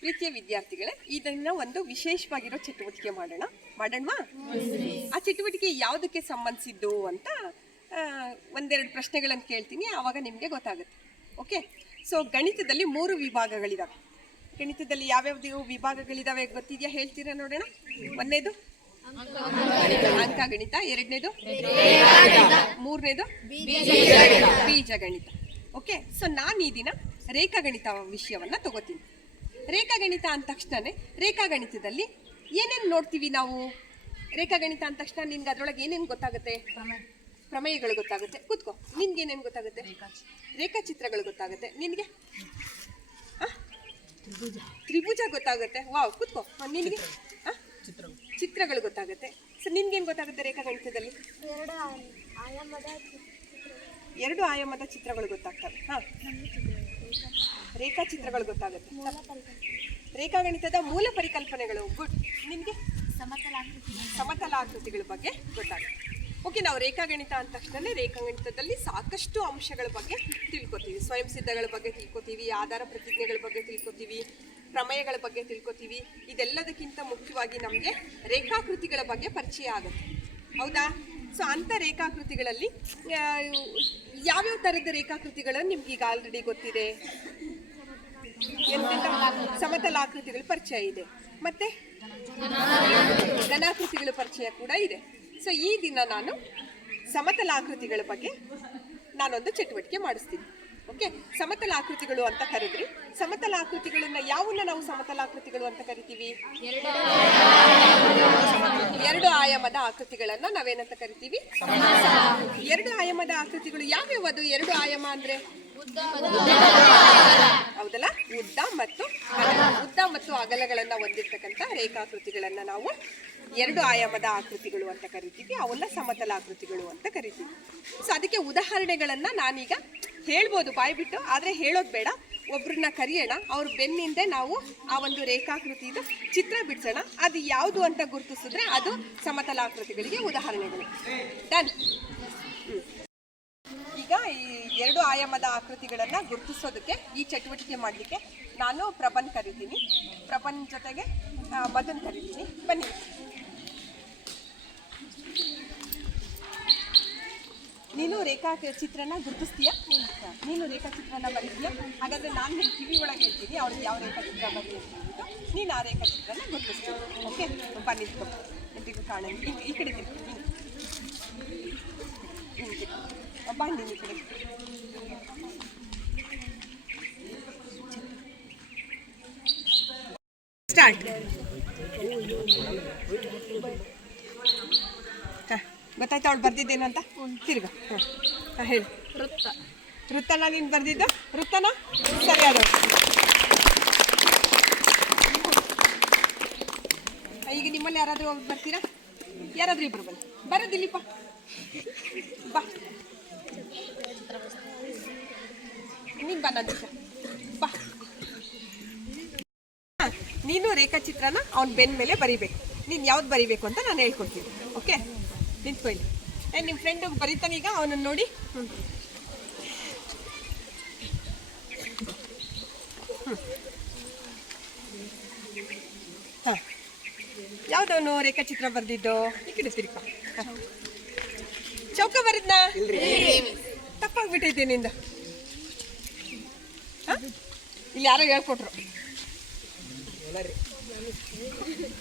ಪ್ರೀತಿಯ ವಿದ್ಯಾರ್ಥಿಗಳೇ, ಇದನ್ನ ಒಂದು ವಿಶೇಷವಾಗಿರೋ ಚಟುವಟಿಕೆ ಮಾಡೋಣ. ಮಾಡೋಣವಾ? ಆ ಚಟುವಟಿಕೆ ಯಾವುದಕ್ಕೆ ಸಂಬಂಧಿಸಿದ್ದು ಅಂತ ಒಂದೆರಡು ಪ್ರಶ್ನೆಗಳನ್ನು ಕೇಳ್ತೀನಿ, ಆವಾಗ ನಿಮಗೆ ಗೊತ್ತಾಗುತ್ತೆ. ಓಕೆ ಸೊ ಗಣಿತದಲ್ಲಿ ಮೂರು ವಿಭಾಗಗಳಿದಾವೆ. ಗಣಿತದಲ್ಲಿ ಯಾವ್ಯಾವ್ದು ವಿಭಾಗಗಳಿದಾವೆ ಗೊತ್ತಿದೆಯಾ? ಹೇಳ್ತೀರಾ ನೋಡೋಣ? ಒಂದನೇದು? ಅಂಕ ಗಣಿತ ಎರಡನೇದು? ಮೂರನೇದು? ಬೀಜಗಣಿತ. ಓಕೆ ಸೊ ನಾನು ಈ ದಿನ ರೇಖಾಗಣಿತ ವಿಷಯವನ್ನ ತಗೋತೀನಿ. ರೇಖಾಗಣಿತ ಅಂದ ತಕ್ಷಣನೇ ರೇಖಾಗಣಿತದಲ್ಲಿ ಏನೇನು ನೋಡ್ತೀವಿ ನಾವು? ರೇಖಾಗಣಿತ ಅಂದ ತಕ್ಷಣ ನಿನ್ಗೆ ಅದರೊಳಗೆ ಏನೇನು ಗೊತ್ತಾಗುತ್ತೆ? ಪ್ರಮೇಯಗಳು ಗೊತ್ತಾಗುತ್ತೆ. ಕೂತ್ಕೋ. ನಿನ್ಗೆ ಏನೇನು ಗೊತ್ತಾಗುತ್ತೆ? ರೇಖಾಚಿತ್ರಗಳು ಗೊತ್ತಾಗುತ್ತೆ. ನಿನಗೆ? ತ್ರಿಭುಜ ಗೊತ್ತಾಗುತ್ತೆ. ವಾವ್ ಕೂತ್ಕೋ. ಹ, ನಿನಗೆ? ಚಿತ್ರಗಳು. ಗೊತ್ತಾಗುತ್ತೆ. ಸೊ ನಿನ್ಗೇನು ಗೊತ್ತಾಗುತ್ತೆ ರೇಖಾಗಣಿತದಲ್ಲಿ? ಎರಡು ಆಯಾಮದ ಚಿತ್ರ- ಎರಡು ಆಯಾಮದ ಚಿತ್ರಗಳು ಗೊತ್ತಾಗ್ತವೆ. ಹಾ. ರೇಖಾಚಿತ್ರಗಳು ಗೊತ್ತಾಗುತ್ತೆ. ರೇಖಾಗಣಿತದ ಮೂಲ ಪರಿಕಲ್ಪನೆಗಳು, ಗುಡ್. ನಿಮಗೆ? ಸಮತಲ ಆಕೃತಿಗಳ ಬಗ್ಗೆ ಗೊತ್ತಾಗುತ್ತೆ. ಓಕೆ, ನಾವು ರೇಖಾಗಣಿತ ಅಂದ ತಕ್ಷಣ ರೇಖಾಗಣಿತದಲ್ಲಿ ಸಾಕಷ್ಟು ಅಂಶಗಳ ಬಗ್ಗೆ ತಿಳ್ಕೊತೀವಿ. ಸ್ವಯಂ ಸಿದ್ಧಗಳ ಬಗ್ಗೆ ತಿಳ್ಕೊತೀವಿ, ಆಧಾರ ಪ್ರತಿಜ್ಞೆಗಳ ಬಗ್ಗೆ ತಿಳ್ಕೊತೀವಿ, ಪ್ರಮೇಯಗಳ ಬಗ್ಗೆ ತಿಳ್ಕೊತೀವಿ. ಇದೆಲ್ಲದಕ್ಕಿಂತ ಮುಖ್ಯವಾಗಿ ನಮಗೆ ರೇಖಾಕೃತಿಗಳ ಬಗ್ಗೆ ಪರಿಚಯ ಆಗುತ್ತೆ. ಹೌದಾ? ಸೊ ಅಂಥ ರೇಖಾಕೃತಿಗಳಲ್ಲಿ ಯಾವ್ಯಾವ ಥರದ ರೇಖಾಕೃತಿಗಳು ನಿಮ್ಗೆ ಈಗ ಆಲ್ರೆಡಿ ಗೊತ್ತಿದೆ? ಸಮತಲ ಸಮತಲಾಕೃತಿಗಳ ಪರಿಚಯ ಇದೆ. ಮತ್ತೆ ಘನಾಕೃತಿಗಳ ಪರಿಚಯ ಕೂಡ ಇದೆ. ಸೊ ಈ ದಿನ ನಾನು ಸಮತಲಾಕೃತಿಗಳ ಬಗ್ಗೆ ನಾನೊಂದು ಚಟುವಟಿಕೆ ಮಾಡಿಸ್ತೀನಿ. ಓಕೆ, ಸಮತಲ ಆಕೃತಿಗಳು ಅಂತ ಕರೆದ್ರಿ. ಸಮತಲಾಕೃತಿಗಳನ್ನ ಯಾವನ್ನ ನಾವು ಸಮತಲ ಆಕೃತಿಗಳು ಅಂತ ಕರಿತೀವಿ? ಎರಡು ಆಯಾಮದ ಆಕೃತಿಗಳನ್ನ ನಾವೇನಂತ ಕರಿತೀವಿ? ಎರಡು ಆಯಾಮದ ಆಕೃತಿಗಳು ಯಾವ್ಯಾವದು ಎರಡು ಆಯಾಮ ಅಂದ್ರೆ? ಹೌದಲ್ಲ? ಉದ್ದ ಮತ್ತು ಉದ್ದ ಮತ್ತು ಅಗಲಗಳನ್ನ ಹೊಂದಿರ್ತಕ್ಕಂಥ ರೇಖಾಕೃತಿಗಳನ್ನ ನಾವು ಎರಡು ಆಯಾಮದ ಆಕೃತಿಗಳು ಅಂತ ಕರಿತೀವಿ ಅವೆಲ್ಲ ಸಮತಲ ಆಕೃತಿಗಳು ಅಂತ ಕರಿತೀವಿ. ಸೊ ಅದಕ್ಕೆ ಉದಾಹರಣೆಗಳನ್ನ ನಾನೀಗ ಹೇಳ್ಬೋದು ಬಾಯ್ಬಿಟ್ಟು, ಆದ್ರೆ ಹೇಳೋದು ಬೇಡ. ಒಬ್ರನ್ನ ಕರೆಯೋಣ, ಅವ್ರ ಬೆನ್ನಿಂದೆ ನಾವು ಆ ಒಂದು ರೇಖಾಕೃತಿದು ಚಿತ್ರ ಬಿಡ್ಸೋಣ. ಅದು ಯಾವುದು ಅಂತ ಗುರುತಿಸಿದ್ರೆ ಅದು ಸಮತಲ ಆಕೃತಿಗಳಿಗೆ ಉದಾಹರಣೆಗಳು. ಡನ್ ಈಗ ಈ ಎರಡು ಆಯಾಮದ ಆಕೃತಿಗಳನ್ನ ಗುರುತಿಸೋದಕ್ಕೆ, ಈ ಚಟುವಟಿಕೆ ಮಾಡಲಿಕ್ಕೆ ನಾನು ಪ್ರಬನ್ ಕರಿತೀನಿ. ಪ್ರಬನ್ ಜೊತೆಗೆ ಮದನ್ ಕರಿತೀನಿ. ಬನ್ನಿ. ನೀನು ರೇಖಾ ಚಿತ್ರನ ಗುರುತಿಸ್ತೀಯಾ? ನೀನು ರೇಖಾಚಿತ್ರನ ಬರೀತೀಯಾ? ಹಾಗಾದ್ರೆ ನಾನು ನಿನ್ನ ಕಿವಿ ಒಳಗೆ ಹೇಳ್ತೀನಿ ಅವ್ರಿಗೆ ಯಾವ ರೇಖಾಚಿತ್ರ ಬರೀ ಅಂತ ಹೇಳ್ಬಿಟ್ಟು ನೀನು ಆ ರೇಖಾಚಿತ್ರನ ಗುರುತಿಸ್ತೀಯ? ಓಕೆ? ಬನ್ನಿ ನಿಂತ್ಕೊ. ಎಲ್ರಿಗೂ ಕಾಣಲಿ ಈ ಈ ಕಡೆ ತಿರ್ಗು, ನೀನು. ಹಿಂಗೆ ಬನ್ನಿ ಈ ಕಡೆ. ಸ್ಟಾರ್ಟ್. ಗೊತ್ತಾಯ್ತಾ ಅವಳು ಬರ್ದಿದ್ದೇನಂತ ತಿರ್ಗ ಹಾಂ ಹಾಂ ಹೇಳಿ. ವೃತ್ತ. ವೃತ್ತನ ನೀನು ಬರ್ದಿದ್ದು? ವೃತ್ತನ? ಸರಿಯಾದ ಈಗ ನಿಮ್ಮಲ್ಲಿ ಯಾರಾದರೂ ಒಬ್ರು ಬರ್ತೀರಾ? ಯಾರಾದರೂ ಇಬ್ಬರು ಬನ್ನಿ. ಬರೋದಿಲ್ಲಿಪ್ಪ ಬಾ. ನೀನು ಬಾ ನನ್ನ ಬಾ. ಹಾ, ನೀನು ರೇಖಾಚಿತ್ರನ ಅವ್ನ ಬೆನ್ ಮೇಲೆ ಬರಿಬೇಕು. ನೀನು ಯಾವ್ದು ಬರಿಬೇಕು ಅಂತ ನಾನು ಹೇಳ್ಕೊಡ್ತೀನಿ. ಓಕೆ ನಿಂತ್ಕೊ ಇಲ್ಲಿ ಏ ನಿಮ್ಮ ಫ್ರೆಂಡ್ ಬರೀತಾನೀಗ ಅವನನ್ನು ನೋಡಿ. ಹ್ಞೂ ಹಾಂ. ಯಾವುದವನು ರೇಖಾಚಿತ್ರ ಬರೆದಿದ್ದು? ಈ ಕಡೆ ತಿರ್ಪ ಚೌಕ ಬರೆದ್ನ? ತಪ್ಪಾಗ್ಬಿಟ್ಟೈತೆ ನಿಂದ. ಹಾಂ? ಇಲ್ಲಿ ಯಾರೋ ಹೇಳ್ಕೊಟ್ರು.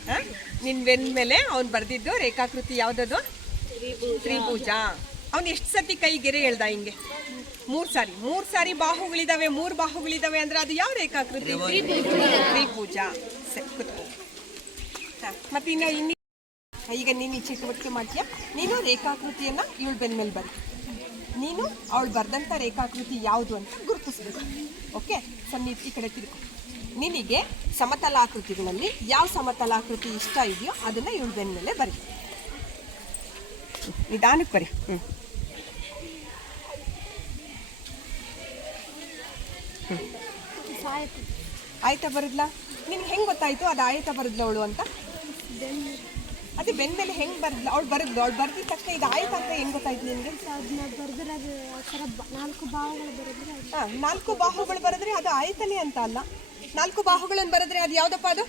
ಹಾ? ನಿನ್ ಬೆಂದ ಮೇಲೆ ಅವ್ನು ಬರೆದಿದ್ದು ರೇಖಾಕೃತಿ ಯಾವ್ದದು? ತ್ರಿಭುಜ. ಅವ್ನು ಎಷ್ಟು ಸತಿ ಕೈ ಗೆರೆ ಹೇಳ್ದ ಹಿಂಗೆ? ಮೂರು ಸಾರಿ ಮೂರು ಸಾರಿ ಬಾಹುಗಳಿದಾವೆ, ಮೂರು ಬಾಹುಗಳಿದಾವೆ ಅಂದ್ರೆ ಅದು ಯಾವ ರೇಖಾಕೃತಿ? ತ್ರಿಭುಜ. ಮತ್ತೆ ಇನ್ನು ಇನ್ನಿ ಈಗ ನೀನು ಚಟುವಟಿಕೆ ಮಾಡ್ತೀಯ? ನೀನು ರೇಖಾಕೃತಿಯನ್ನ ಇವಳು ಬೆನ್ ಮೇಲೆ ಬರಿ ನೀನು ಅವಳು ಬರೆದಂಥ ರೇಖಾಕೃತಿ ಯಾವುದು ಅಂತ ಗುರುತಿಸ್ಬೇಕು. ಓಕೆ? ಸನ್ನಿ ಈ ಕಡೆ ತಿರ್ಕೊ ನಿನಗೆ ಸಮತಲಾಕೃತಿಗಳಲ್ಲಿ ಯಾವ ಸಮತಲಾಕೃತಿ ಇಷ್ಟ ಇದೆಯೋ ಅದನ್ನ ಇವಳು ಬೆನ್ ಮೇಲೆ ಬರಿ ನಿಧಾನಕ್ಕೆ ಬರಿ. ಹ್ಞೂ ಸಾಯಕ ಆಯ್ತಾ ಬರದ್ಲಾ? ನಿನ್ಗೆ ಹೆಂಗೆ ಗೊತ್ತಾಯ್ತು? ಅದು ಆಯ್ತಾ ಬರದ್ಲ ಅವಳು ಅಂತ? ಅದೇ ಬೆನ್ ಮೇಲೆ ಹೆಂಗೆ ಬರದ್ಲ? ಅವಳು ಬರದ್ಲು ಅವಳು ಬರ್ದಿದ ತಕ್ಷಣ ಇದು ಆಯ್ತಾ ಅಂತ ಹೆಂಗ್ ಗೊತ್ತಾಯ್ತು ನಿಮಗೆ ನಾಲ್ಕು ಬಾಹುಗಳು ಬರೆದ್ರೆ ನಾಲ್ಕು ಬಾಹುಗಳು ಬರೆದ್ರೆ ಅದು ಆಯ್ತಾನೆ ಅಂತ ಅಲ್ಲ. ನಾಲ್ಕು ಬಾಹುಗಳನ್ನು ಬರೆದ್ರೆ ಅದು ಯಾವ್ದಪ್ಪ ಅದು?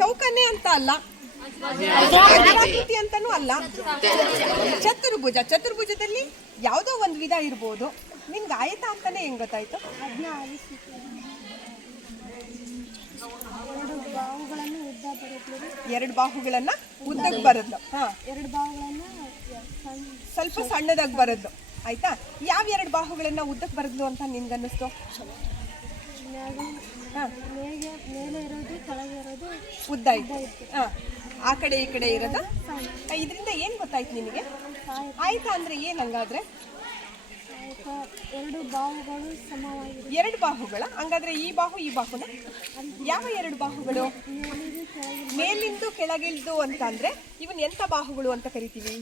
ಚೌಕನೇ ಅಂತ ಅಲ್ಲ. ವಕ್ರಾಕೃತಿ ಅಂತಾನೂ ಅಲ್ಲ. ಚತುರ್ಭುಜ ಚತುರ್ಭುಜದಲ್ಲಿ ಯಾವುದೋ ಒಂದು ವಿಧ ಇರ್ಬೋದು. ನಿಮ್ಗೆ ಆಯ್ತಾ ಅಂತಾನೆ ಹೆಂಗ್ ಗೊತ್ತಾಯ್ತು? ಎರಡು ಬಾಹುಗಳನ್ನು ಉದ್ದಕ್ಕೆ ಬರದ್ಲು. ಹಾ. ಎರಡು ಬಾಹುಗಳನ್ನು ಸ್ವಲ್ಪ ಸಣ್ಣದಾಗಿ ಬರದ್ಲು. ಆಯ್ತಾ? ಯಾವ ಎರಡು ಬಾಹುಗಳನ್ನ ಉದ್ದಕ್ಕೆ ಬರದ್ಲು ಅಂತ ನಿನ್ಗನ್ನಿಸ್ತು ಅನ್ನಿಸ್ತು ಹಾ. ಮೇಲೆ ಇರೋದು ಕೆಳಗೆ ಇರೋದು ಉದ್ದ ಇತ್ತು ಹಾ. ಆ ಕಡೆ ಈ ಕಡೆ ಇರೋದು? ಇದರಿಂದ ಏನು ಗೊತ್ತಾಯ್ತು ನಿನಗೆ? ಸಹಾಯಕ ಆಯ್ತಾ ಅಂದರೆ ಏನು ಹಂಗಾದ್ರೆ? ಎರಡು ಬಾಹುಗಳು ಸಮವಾಗಿವೆ ಎರಡು ಬಾಹುಗಳ? ಹಂಗಾದ್ರೆ ಈ ಬಾಹು ಈ ಬಾಹುನ? ಯಾವ ಎರಡು ಬಾಹುಗಳು? ಮೇಲಿದು ಕೆಳಗೆ ಮೇಲಿಂದು ಕೆಳಗಿಳಿದು ಅಂತ ಅಂದ್ರೆ ಇವನ್ ಎಂತ ಬಾಹುಗಳು ಅಂತ ಕರಿತೀವಿ?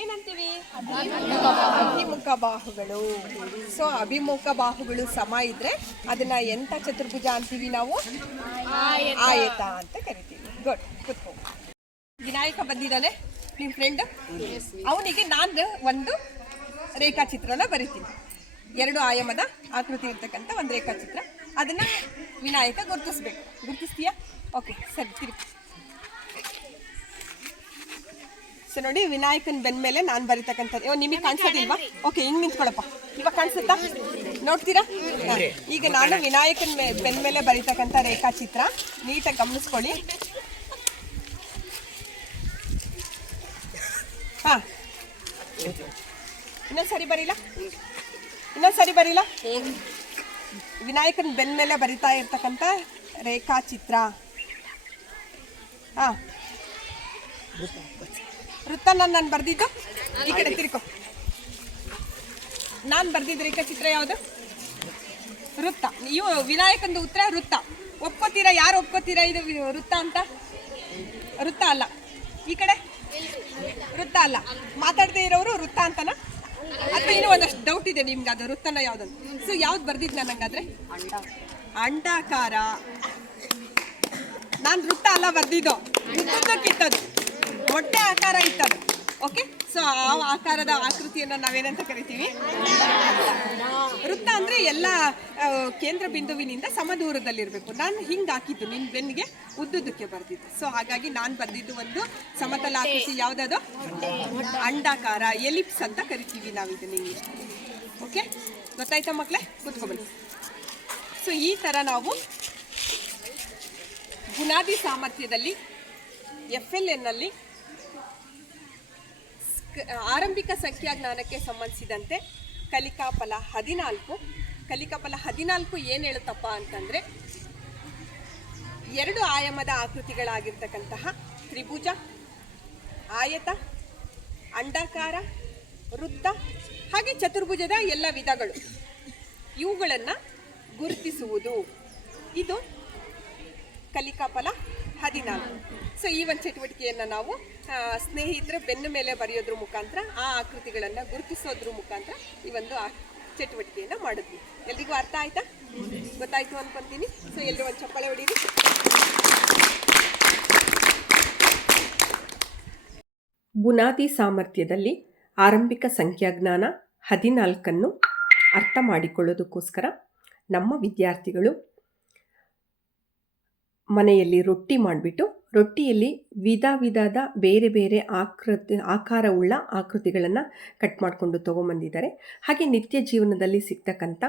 ಏನಂತೀವಿ? ಅಭಿಮುಖ ಬಾಹುಗಳು. ಸೊ ಅಭಿಮುಖ ಬಾಹುಗಳು ಸಮ ಇದ್ರೆ ಅದನ್ನ ಎಂತ ಚತುರ್ಭುಜ ಅಂತೀವಿ ನಾವು? ಆಯತ ಅಂತ ಕರಿತೀವಿ. ಗುಡ್ ಕುತ್ಕೋ ವಿನಾಯಕ ಬಂದಿದ್ದಾನೆ ನಿಮ್ಮ ಫ್ರೆಂಡ್ ಅವನಿಗೆ ನಾನು ಒಂದು ರೇಖಾಚಿತ್ರನ ಬರಿತೀನಿ. ಎರಡು ಆಯಾಮದ ಆಕೃತಿ ಇರ್ತಕ್ಕಂಥ ಒಂದು ರೇಖಾಚಿತ್ರ. ಅದನ್ನ ವಿನಾಯಕ ಗುರುತಿಸ್ಬೇಕು. ಗುರುತಿಸ್ತೀಯಾ? ಓಕೆ ಸರಿ, ತಿರುಗಿ. ಸೊ ನೋಡಿ, ವಿನಾಯಕನ ಬೆನ್ ಮೇಲೆ ನಾನು ಬರಿತಕ್ಕಂಥದ್ದು. ಇವಾಗ ನಿಮಗೆ ಕಾಣಿಸೋದಿಲ್ವಾ? ಓಕೆ ಹಿಂಗೆ ನಿಂತ್ಕೊಳಪ್ಪ. ಇವಾಗ ಕಾಣಿಸುತ್ತಾ? ನೋಡ್ತೀರಾ. ಈಗ ನಾನು ವಿನಾಯಕನ ಬೆನ್ ಮೇಲೆ ಬರಿತಕ್ಕಂಥ ರೇಖಾಚಿತ್ರ. ನೀಟಾಗಿ ಗಮನಿಸ್ಕೊಳ್ಳಿ. ಹಾ. ಇನ್ನೊಂದು ಸರಿ ಬರೀಲ? ಇನ್ನೊಂದು ಸರಿ ಬರೀಲ? ವಿನಾಯಕನ ಬೆನ್ ಮೇಲೆ ಬರಿತಾ ಇರ್ತಕ್ಕಂಥ ರೇಖಾಚಿತ್ರ. ಹಾಂ. ವೃತ್ತ ನಾನು ಬರ್ದಿದ್ದು? ಈ ಕಡೆ ತಿರ್ಕೊ. ನಾನು ಬರೆದಿದ್ದು ರೇಖಾ ಚಿತ್ರ ಯಾವುದು? ವೃತ್ತ. ಇವು ವಿನಾಯಕಂದು ಉತ್ತರ ವೃತ್ತ. ಒಪ್ಕೋತೀರಾ? ಯಾರು ಒಪ್ಕೋತೀರಾ ಇದು ವೃತ್ತ ಅಂತ? ವೃತ್ತ ಅಲ್ಲ. ಈ ಕಡೆ? ವೃತ್ತ ಅಲ್ಲ. ಮಾತಾಡದೇ ಇರೋರು ವೃತ್ತ ಅಂತನ? ಅಥವಾ ಇನ್ನೂ ಒಂದಷ್ಟು ಡೌಟ್ ಇದೆ ನಿಮ್ಗೆ, ಅದು ವೃತ್ತನ ಯಾವ್ದು ಸೊ ಯಾವ್ದು ಬರ್ದಿದ್ದು ನಾನು ಹಂಗಾದ್ರೆ ಅಂಡಾಕಾರ. ನಾನು ವೃತ್ತ ಅಲ್ಲ ಬರ್ದಿದ್ದು. ಉದ್ದಕ್ಕಿತ್ತದು ಮೊಟ್ಟೆ ಆಕಾರ ಇತ್ತದು ಓಕೆ ಸೊ ಆ ಆಕಾರದ ಆಕೃತಿಯನ್ನು ನಾವೇನಂತ ಕರಿತೀವಿ? ವೃತ್ತ ಅಂದರೆ ಎಲ್ಲ ಕೇಂದ್ರ ಬಿಂದುವಿನಿಂದ ಸಮದೂರದಲ್ಲಿರಬೇಕು. ನಾನು ಹಿಂಗೆ ಹಾಕಿದ್ದು ನಿಮ್ಮ ಬೆನ್ನಿಗೆ. ಉದ್ದುದಕ್ಕೆ ಬರ್ದಿದ್ದು. ಸೊ ಹಾಗಾಗಿ ನಾನು ಬರ್ದಿದ್ದು ಒಂದು ಸಮತಲ ಆಕೃತಿ ಯಾವುದದು? ಅಂಡಾಕಾರ ಎಲಿಪ್ಸ್ ಅಂತ ಕರಿತೀವಿ ನಾವು ಇದನ್ನ ಇಂಗ್ಲೀಷ್ ಓಕೆ ಗೊತ್ತಾಯ್ತಾ ಮಕ್ಕಳೇ ಕೂತ್ಕೊಬನ್ನಿ. ಸೊ ಈ ಥರ ನಾವು ಬುನಾದಿ ಸಾಮರ್ಥ್ಯದಲ್ಲಿ ಎಫ್ ಎಲ್ ಎನ್ನಲ್ಲಿ ಆರಂಭಿಕ ಸಂಖ್ಯಾಜ್ಞಾನಕ್ಕೆ ಸಂಬಂಧಿಸಿದಂತೆ ಕಲಿಕಾಫಲ ಹದಿನಾಲ್ಕು. ಕಲಿಕಾಫಲ ಹದಿನಾಲ್ಕು ಏನು ಹೇಳುತ್ತಪ್ಪ ಅಂತಂದರೆ ಎರಡು ಆಯಾಮದ ಆಕೃತಿಗಳಾಗಿರ್ತಕ್ಕಂತಹ ತ್ರಿಭುಜ, ಆಯತ, ಅಂಡಾಕಾರ, ವೃತ್ತ, ಹಾಗೆ ಚತುರ್ಭುಜದ ಎಲ್ಲ ವಿಧಗಳು. ಇವುಗಳನ್ನು ಗುರುತಿಸುವುದು. ಇದು ಕಲಿಕಾಫಲ ಹದಿನಾಲ್ಕು. ಸೊ ಈ ಒಂದು ಚಟುವಟಿಕೆಯನ್ನು ನಾವು ಸ್ನೇಹಿತರ ಬೆನ್ನ ಮೇಲೆ ಬರೆಯೋದ್ರ ಮುಖಾಂತರ, ಆ ಆಕೃತಿಗಳನ್ನು ಗುರುತಿಸೋದ್ರ ಮುಖಾಂತರ ಈ ಒಂದು ಚಟುವಟಿಕೆಯನ್ನು ಮಾಡಿದ್ವಿ. ಎಲ್ರಿಗೂ ಅರ್ಥ ಆಯ್ತಾ? ಗೊತ್ತಾಯ್ತು ಅನ್ಕೊಂತೀನಿ. ಸೊ ಎಲ್ಲರೂ ಒಂದು ಚಪ್ಪಾಳೆ ಹೊಡೀರಿ. ಬುನಾದಿ ಸಾಮರ್ಥ್ಯದಲ್ಲಿ ಆರಂಭಿಕ ಸಂಖ್ಯಾಜ್ಞಾನ ಹದಿನಾಲ್ಕನ್ನು ಅರ್ಥ ಮಾಡಿಕೊಳ್ಳೋದಕ್ಕೋಸ್ಕರ ನಮ್ಮ ವಿದ್ಯಾರ್ಥಿಗಳು ಮನೆಯಲ್ಲಿ ರೊಟ್ಟಿ ಮಾಡಿಬಿಟ್ಟು ರೊಟ್ಟಿಯಲ್ಲಿ ವಿಧ ವಿಧದ ಬೇರೆ ಬೇರೆ ಆಕೃತಿ ಆಕಾರವುಳ್ಳ ಆಕೃತಿಗಳನ್ನು ಕಟ್ ಮಾಡಿಕೊಂಡು ತೊಗೊಂಬಂದಿದ್ದಾರೆ. ಹಾಗೆ ನಿತ್ಯ ಜೀವನದಲ್ಲಿ ಸಿಗ್ತಕ್ಕಂಥ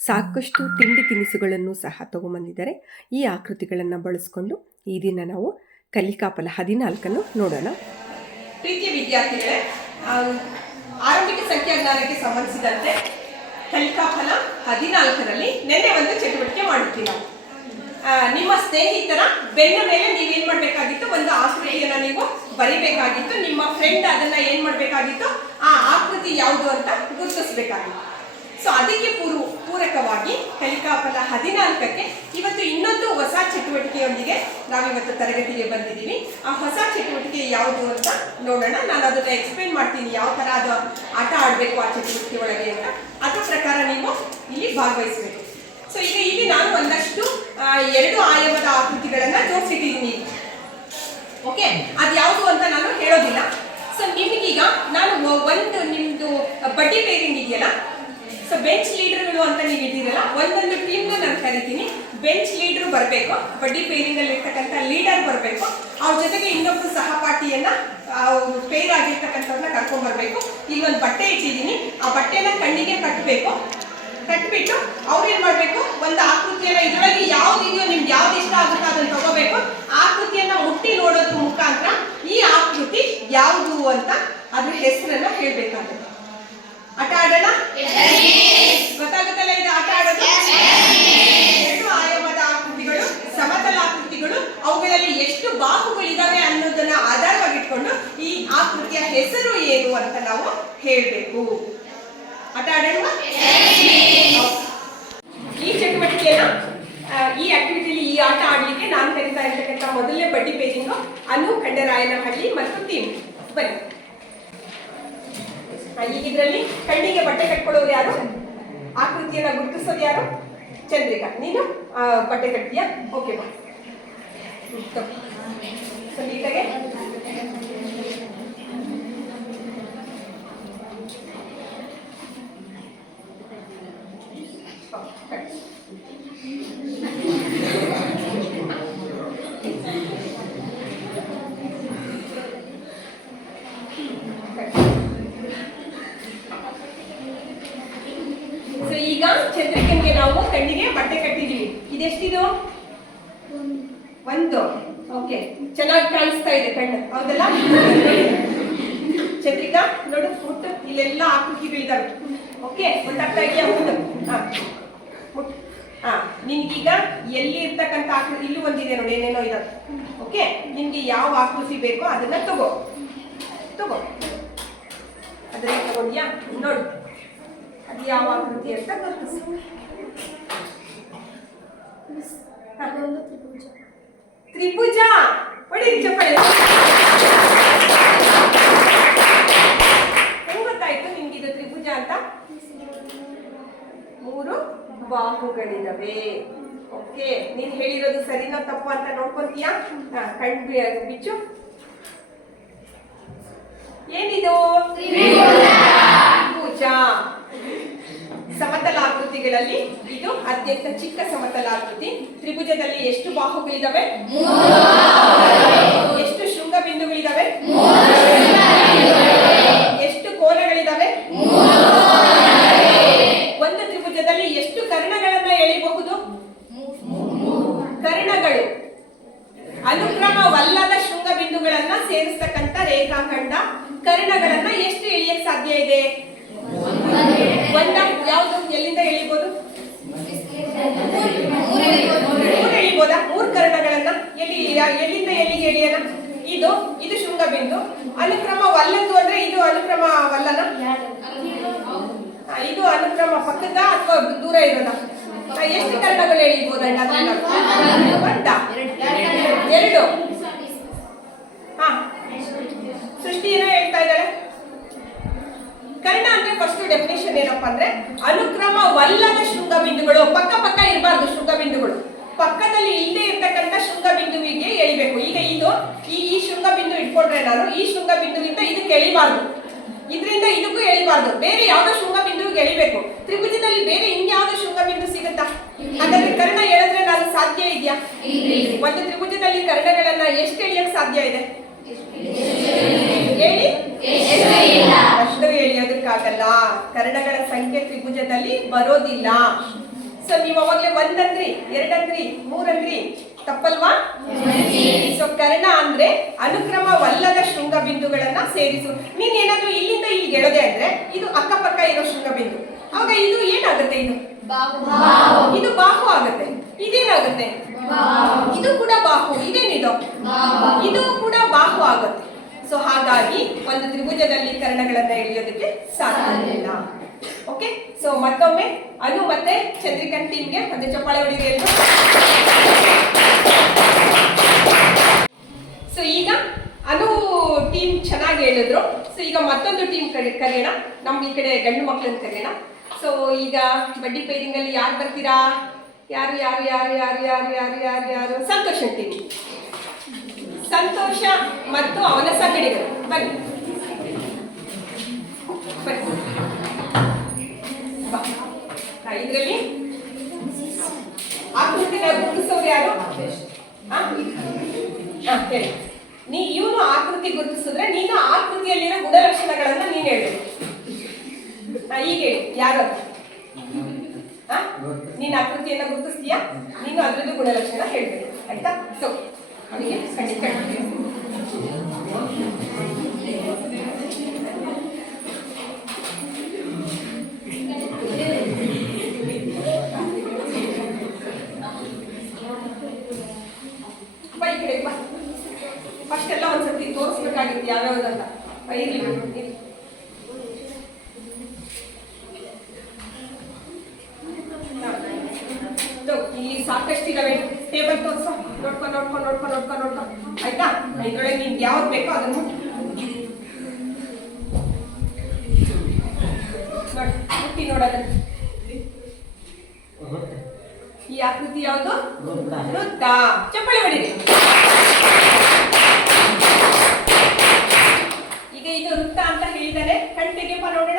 ಸಾಕಷ್ಟು ತಿಂಡಿ ತಿನಿಸುಗಳನ್ನು ಸಹ ತಗೊಂಬಂದಿದ್ದಾರೆ. ಈ ಆಕೃತಿಗಳನ್ನು ಬಳಸ್ಕೊಂಡು ಈ ದಿನ ನಾವು ಕಲಿಕಾಫಲ ಹದಿನಾಲ್ಕನ್ನು ನೋಡೋಣ. ಪ್ರೀತಿಯ ವಿದ್ಯಾರ್ಥಿಗಳೇ ಆರಂಭಿಕ ಸಂಖ್ಯಾಜ್ಞಾನಕ್ಕೆ ಸಂಬಂಧಿಸಿದಂತೆ ಕಲಿಕಾಫಲ ಹದಿನಾಲ್ಕರಲ್ಲಿ ನಿನ್ನೆ ಒಂದು ಚಟುವಟಿಕೆ ಮಾಡುತ್ತೀವಿ ನಾವು ನಿಮ್ಮ ಸ್ನೇಹಿತರ ಬೆನ್ನ ಮೇಲೆ ನೀವೇನು ಮಾಡಬೇಕಾಗಿತ್ತು? ಒಂದು ಆಕೃತಿಯನ್ನ ನೀವು ಬರಿಬೇಕಾಗಿತ್ತು. ನಿಮ್ಮ ಫ್ರೆಂಡ್ ಅದನ್ನ ಏನ್ ಮಾಡಬೇಕಾಗಿತ್ತು? ಆ ಆಕೃತಿ ಯಾವುದು ಅಂತ ಗುರುತಿಸ್ಬೇಕಾಗಿತ್ತು. ಸೊ ಅದಕ್ಕೆ ಪೂರ್ವ ಪೂರಕವಾಗಿ ಕಲಿಕಾಫಲ ಹದಿನಾಲ್ಕಕ್ಕೆ ಇವತ್ತು ಇನ್ನೊಂದು ಹೊಸ ಚಟುವಟಿಕೆಯೊಂದಿಗೆ ನಾವಿವತ್ತು ತರಗತಿಗೆ ಬಂದಿದ್ದೀವಿ. ಆ ಹೊಸ ಚಟುವಟಿಕೆ ಯಾವುದು ಅಂತ ನೋಡೋಣ. ನಾನು ಅದನ್ನು ಎಕ್ಸ್ಪ್ಲೇನ್ ಮಾಡ್ತೀನಿ ಯಾವ ಥರ ಅದು ಆಟ ಆಡಬೇಕು ಆ ಚಟುವಟಿಕೆ ಒಳಗೆ ಅಂತ. ಅದ್ರ ಪ್ರಕಾರ ನೀವು ಇಲ್ಲಿ ಭಾಗವಹಿಸಬೇಕು. ಸೊ ಈಗ ಇಲ್ಲಿ ನಾನು ಒಂದಷ್ಟು ಎರಡು ಆಯಾಮದ ಆಕೃತಿಗಳನ್ನು ತೋರಿಸಿದ್ದೀನಿ ಓಕೆ ಅದು ಯಾವುದು ಅಂತ ನಾನು ಹೇಳೋದಿಲ್ಲ. ಸೊ ನಿಮಗೀಗ ನಾನು ಒಂದು ನಿಮ್ಮದು ಬಡ್ಡಿ ಪೇರಿಂಗ್ ಇದೆಯಲ್ಲ ಸೊ ಬೆಂಚ್ ಲೀಡರ್ಗಳು ಅಂತ ನೀವು ಇದ್ದೀರಲ್ಲ, ಒಂದೊಂದು ಟೀಮ್ನ ನಾನು ಕರಿತೀನಿ. ಬೆಂಚ್ ಲೀಡರ್ ಬರಬೇಕು, ಬಡ್ಡಿ ಪೇರಿಂಗ್ ಅಲ್ಲಿ ಇರ್ತಕ್ಕಂಥ ಲೀಡರ್ ಬರಬೇಕು. ಅವ್ರ ಜೊತೆಗೆ ಇನ್ನೊಬ್ಬರು ಸಹಪಾಠಿಯನ್ನ ಪೇರ್ ಆಗಿರ್ತಕ್ಕಂಥವ್ರನ್ನ ಕರ್ಕೊಂಡ್ ಬರಬೇಕು. ಈಗ ಒಂದು ಬಟ್ಟೆ ಇಟ್ಟಿದ್ದೀನಿ, ಆ ಬಟ್ಟೆನ ಕಣ್ಣಿಗೆ ಕಟ್ಟಬೇಕು ಕಟ್ಬಿಟ್ಟು ಅವ್ರು ಏನ್ ಮಾಡ್ಬೇಕು? ಒಂದು ಆಕೃತಿಯನ್ನ ಇದ್ರೊಳಗೆ ಯಾವ್ದಿದೆಯೋ ನಿಮ್ಗೆ ಯಾವ್ದು ಇಷ್ಟ ಆಗುತ್ತೆ ಅದನ್ನ ತಗೋಬೇಕು. ಆಕೃತಿಯನ್ನ ಮುಟ್ಟಿ ನೋಡೋದ್ರ ಮುಖಾಂತರ ಈ ಆಕೃತಿ ಯಾವುದು ಅಂತ ಅದ್ರ ಹೆಸರನ್ನ ಹೇಳ್ಬೇಕಾಗುತ್ತೆ. ಆಟ ಆಡೋಣ? ಗೊತ್ತಾಗುತ್ತಲ್ಲ ಇದು ಆಟ ಆಡೋದು? ಎರಡು ಆಯಾಮದ ಆಕೃತಿಗಳು ಸಮತಲ ಆಕೃತಿಗಳು ಅವುಗಳಲ್ಲಿ ಎಷ್ಟು ಬಾಹುಗಳಿದಾವೆ ಅನ್ನೋದನ್ನ ಆಧಾರವಾಗಿಟ್ಕೊಂಡು ಈ ಆಕೃತಿಯ ಹೆಸರು ಏನು ಅಂತ ನಾವು ಹೇಳಬೇಕು. ಆಟ ಆಡೋಣ? ಈ ಚಟುವಟಿಕೆಯನ್ನ ಈ ಆಕ್ಟಿವಿಟಿಲಿ ಈ ಆಟ ಆಡಲಿಕ್ಕೆ ನಾನು ಕರೀತಾ ಇರ್ತಕ್ಕಂಥ ಮೊದಲನೇ ಬಡ್ಡಿ ಪೇಜಿಂಗು ಅನು ಖಂಡರಾಯನಹಳ್ಳಿ ಮತ್ತು ಟೀಮ್ ಬನ್ನಿ. ಈಗ ಇದರಲ್ಲಿ ಕಣ್ಣಿಗೆ ಬಟ್ಟೆ ಕಟ್ಕೊಳ್ಳೋರು ಯಾರು? ಆಕೃತಿಯನ್ನ ಗುರುತಿಸೋದು ಯಾರು? ಚಂದ್ರಿಕಾ. ನೀನು? ಬಟ್ಟೆ ಕಟ್ತೀಯ? ಓಕೆ ಬಾ. ಸಂಗೀತಗೆ. ಸೊ ಈಗ ಚಂದ್ರಿಕನ್ಗೆ ನಾವು ಕಣ್ಣಿಗೆ ಬಟ್ಟೆ ಇದೆಷ್ಟಿದು? ಒಂದು. ಓಕೆ ಚೆನ್ನಾಗಿ ಕಾಣಿಸ್ತಾ ಇದೆ ಕಣ್ಣು. ಹೌದಲ್ಲ? ಚಂದ್ರಿಕಾ, ನೋಡು ಮುಟ್ಟು ಇಲ್ಲೆಲ್ಲ ಆಕೃತಿ ಬೀಳ್ದಾವೆ ಓಕೆ ಗೊತ್ತಾಗ್ತಾ ಇದೆಯಾ? ಮುಟ್ಟು ಹಾ. ನಿನ್ಗೀಗ ಎಲ್ಲಿ ಇರ್ತಕ್ಕಂಥ ಆಕೃತಿ, ಇಲ್ಲೂ ಒಂದಿದೆ ನೋಡಿ, ಏನೇನೋ ಇದೆ. ಓಕೆ ನಿನ್ಗೆ ಯಾವ ಆಕೃತಿ ಬೇಕೋ ಅದನ್ನ ತಗೋ. ತಗೋ. ಅದನ್ನ ತಗೊಂಡ್ಯಾ? ನೋಡು. ಅದು ಯಾವ ಆಕೃತಿ ಅಂತ ಗುರುತಿಸು ತ್ರಿಭುಜ ತ್ರಿಭುಜ ಹೊಡೀರಿ ಚಪ್ಪಾಳೆ ಹೆಂಗ್ ಗೊತ್ತಾಯ್ತು ನಿಮ್ಗಿದು ಇದು ತ್ರಿಭುಜ ಅಂತ? ಮೂರು ಬಾಹುಗಳಿದಾವೆ. ಓಕೆ ನೀನ್ ಹೇಳಿರೋದು ಸರಿನೋ ತಪ್ಪು ಅಂತ ನೋಡ್ಕೊಂತೀಯಾ? ಕಣ್ ಬಿಚ್ಚು. ಏನಿದು? ತ್ರಿಭುಜ ಸಮತಲಾಕೃತಿಗಳಲ್ಲಿ ಇದು ಅತ್ಯಂತ ಚಿಕ್ಕ ಸಮತಲಾಕೃತಿ. ತ್ರಿಭುಜದಲ್ಲಿ ಎಷ್ಟು ಬಾಹುಗಳಿದಾವೆ? ಎಷ್ಟು ಶೃಂಗ ಬಿಂದುಗಳಿದಾವೆ ಎಷ್ಟು ಕೋನಗಳಿದಾವೆ? ಒಂದು ತ್ರಿಭುಜದಲ್ಲಿ ಎಷ್ಟು ಕರ್ಣಗಳನ್ನ ಎಳಿಬಹುದು? ಕರ್ಣಗಳು. ಅನುಕ್ರಮವಲ್ಲದ ಶೃಂಗ ಬಿಂದುಗಳನ್ನ ರೇಖಾಖಂಡ. ಕರ್ಣಗಳನ್ನ ಎಷ್ಟು ಎಳಿಯಕ್ ಸಾಧ್ಯ ಇದೆ? ಒಂದ ಯಾವ್ದು? ಎಲ್ಲಿಂದ ಎಳಿಬಹುದು ಮೂರು ಎಳಿಬೋದಾ? ಮೂರು ಕರ್ಣಗಳನ್ನ ಎಲ್ಲಿ, ಎಲ್ಲಿಂದ ಎಲ್ಲಿಗೆ ಎಳಿಯೋಣ ಇದು ಇದು ಶೃಂಗಬಿಂದು. ಅನುಕ್ರಮವಲ್ಲದ್ದು ಅಂದ್ರೆ ಇದು ಅನುಕ್ರಮವಲ್ಲನ ವಲ್ಲನ? ಇದು ಅನುಕ್ರಮ ಪಕ್ಕದ ಅಥವಾ ದೂರ ಇರೋದ? ಎಷ್ಟು ಕರ್ಣಗಳು ಎಳಿಬೋದಣ್ಣ ಒಂದ. ಎರಡು. ಹಾ. ಸೃಷ್ಟಿ ಏನೋ ಹೇಳ್ತಾ ಇದ್ದಾಳೆ. ಕರ್ಣ ಅಂದ್ರೆ ಫಸ್ಟ್ ಡೆಫಿನೇಷನ್ ಏನಪ್ಪಾ ಅಂದ್ರೆ ಅನುಕ್ರಮವಲ್ಲದ ಶೃಂಗ ಬಿಂದುಗಳು ಪಕ್ಕ ಪಕ್ಕ ಇರಬಾರ್ದು ಶೃಂಗ ಬಿಂದುಗಳು ಪಕ್ಕದಲ್ಲಿ ಇಲ್ಲದೆ ಇರ್ತಕ್ಕಂಥ ಶೃಂಗ ಬಿಂದುವಿಗೆ ಎಳಿಬೇಕು. ಈಗ ಇದು ಈ ಈ ಶೃಂಗ ಬಿಂದು ಇಟ್ಕೊಂಡ್ರೆ ನಾನು ಈ ಶೃಂಗ ಬಿಂದುವಿಂದ ಇದಕ್ಕೆ ಎಳಿಬಾರ್ದು ಇದರಿಂದ ಇದಕ್ಕೂ ಎಳಿಬಾರ್ದು. ಬೇರೆ ಯಾವ್ದೋ ಶೃಂಗ ಬಿಂದುವಿಗೆ ಎಳಿಬೇಕು. ತ್ರಿಭುಜದಲ್ಲಿ ಬೇರೆ ಇನ್ಯಾವುದೋ ಶೃಂಗ ಬಿಂದು ಸಿಗುತ್ತಾ? ಹಾಗಾದ್ರೆ ಕರ್ಣ ಹೇಳಿದ್ರೆ ನಾನು ಸಾಧ್ಯ ಇದೆಯಾ? ಒಂದು ತ್ರಿಭುಜದಲ್ಲಿ ಕರ್ಣಗಳನ್ನ ಎಷ್ಟು ಎಳಿಯಕ್ ಸಾಧ್ಯ ಇದೆ? ಹೇಳಿ? ಅಷ್ಟು ಎಳಿಯೋದಕ್ಕಾಗಲ್ಲ ಕರ್ಣಗಳ ಸಂಖ್ಯೆ ತ್ರಿಭುಜದಲ್ಲಿ ಬರೋದಿಲ್ಲ. ಸೊ ನೀವು ಅವಾಗ್ಲೇ ಒಂದಂದ್ರಿ ಎರಡಂದ್ರಿ ಮೂರಂದ್ರಿ ತಪ್ಪಲ್ವಾ? ಸೊ ಕರ್ಣ ಅಂದ್ರೆ ಅನುಕ್ರಮವಲ್ಲದ ಶೃಂಗ ಬಿಂದುಗಳನ್ನ ಸೇರಿಸು. ನೀನ್ ಏನಾದ್ರೂ ಇಲ್ಲಿಂದ ಇಲ್ಲಿ ಗೆಳದೆ ಅಂದ್ರೆ ಇದು ಅಕ್ಕಪಕ್ಕ ಇರೋ ಶೃಂಗ ಬಿಂದು ಆಗ ಇದು ಏನಾಗುತ್ತೆ ಇದು? ಇದು ಬಾಹು ಆಗುತ್ತೆ. ಇದೇನಾಗುತ್ತೆ? ಇದು ಕೂಡ ಬಾಹು. ಇದೇನಿದು? ಇದು ಕೂಡ ಬಾಹು ಆಗುತ್ತೆ. ಸೊ ಹಾಗಾಗಿ ಒಂದು ತ್ರಿಭುಜದಲ್ಲಿ ಕರ್ಣಗಳನ್ನ ಎಳೆಯೋದಕ್ಕೆ ಸಾಧ್ಯ ಇಲ್ಲ. ಓಕೆ ಸೊ ಮತ್ತೊಮ್ಮೆ ಅನು ಮತ್ತೆ ಚಂದ್ರಿಕನ್ ಟೀಮ್ಗೆ ಒಂದು ಚಪ್ಪಾಳೆ ಹೊಡಿರಿ ಸೊ ಈಗ ಅನು ಟೀಮ್ ಚೆನ್ನಾಗಿ ಹೇಳಿದ್ರು. ಸೊ ಈಗ ಮತ್ತೊಂದು ಟೀಮ್ ಕಡೆ ಕರೆಯೋಣ. ನಮ್ಮ ಈ ಕಡೆ ಗಂಡು ಮಕ್ಕಳನ್ನ ಕರೆಯೋಣ. ಸೊ ಈಗ ಬಡ್ಡಿ ಪೇರಿಂಗ್ ಅಲ್ಲಿ ಯಾರು ಬರ್ತೀರಾ? ಯಾರು ಯಾರು ಯಾರು ಯಾರು ಯಾರು ಯಾರು ಯಾರು ಯಾರು? ಸಂತೋಷ ಟೀಮ್ ಸಂತೋಷ ಮತ್ತು ಅವನ ಸಂಗಡಿಗರು ಬನ್ನಿ. ಇದರಲ್ಲಿ. ಆಕೃತಿನ ಗುರುತಿಸೋರು ಯಾರು? ಹೇಳಿ. ನೀ ಇವನು ಆಕೃತಿ ಗುರುತಿಸಿದ್ರೆ ನೀನು ಆಕೃತಿಯಲ್ಲಿನ ಗುಣಲಕ್ಷಣಗಳನ್ನ ನೀನು ಹೇಳು. ಈಗ ಹೇಳಿ. ಯಾರು? ನೀನು ಆಕೃತಿಯನ್ನ ಗುರುತಿಸ್ತೀಯಾ? ನೀನು ಅದ್ರದ್ದು ಗುಣಲಕ್ಷಣ ಹೇಳ್ಬೇಕು. ಆಯ್ತಾ? ಸೊ ಖಂಡಿತ ವೃತ್ತ. ಚಪ್ಪಳಿ ಹೊಡಿರಿ. ಈಗ ಇದು ವೃತ್ತ ಅಂತ ಹೇಳಿದರೆ ಕಣ್ಣಿಗೆ ನೋಡೋಣ.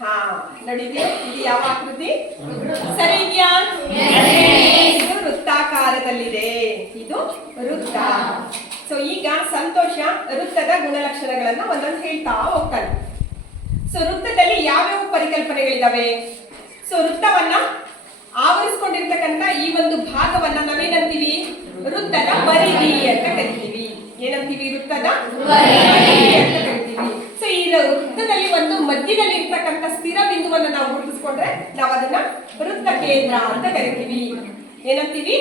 ಹಾ, ನೋಡಿದ್ಯಾ? ಇದು ಯಾವ ಆಕೃತಿ? ಸರಿ ಇದು ವೃತ್ತಾಕಾರದಲ್ಲಿದೆ. ಇದು ವೃತ್ತ. ಸೊ ಈಗ ಸಂತೋಷ, ವೃತ್ತದ ಗುಣಲಕ್ಷಣಗಳನ್ನ ಒಂದೊಂದು ಹೇಳ್ತಾ ಹೋಗ್ತಾನೆ. ಸೊ ವೃತ್ತದಲ್ಲಿ ಯಾವ್ಯಾವ ಪರಿಕಲ್ಪನೆಗಳಿದಾವೆ? ಸೊ ವೃತ್ತವನ್ನ ಆವರಿಸ್ಕೊಂಡಿರ್ತಕ್ಕಂಥ ಈ ಒಂದು ಭಾಗವನ್ನ ನಾವೇನಂತೀವಿ? ವೃತ್ತದ ಪರಿಧಿ ಅಂತ ಕರಿತೀವಿ. ಏನಂತೀವಿ? ವೃತ್ತದ ಅಂತ ಕರಿತೀವಿ. ಸೊ ವೃತ್ತದಲ್ಲಿ ಒಂದು ಮಧ್ಯದಲ್ಲಿ ಇರ್ತಕ್ಕಂಥ ಸ್ಥಿರ ಬಿಂದುವನ್ನು ನಾವು ಗುರುತಿಸ್ಕೊಂಡ್ರೆ ನಾವು ಅದನ್ನ ವೃತ್ತ ಕೇಂದ್ರ ಅಂತ ಕರಿತೀವಿ. ಏನಂತೀವಿ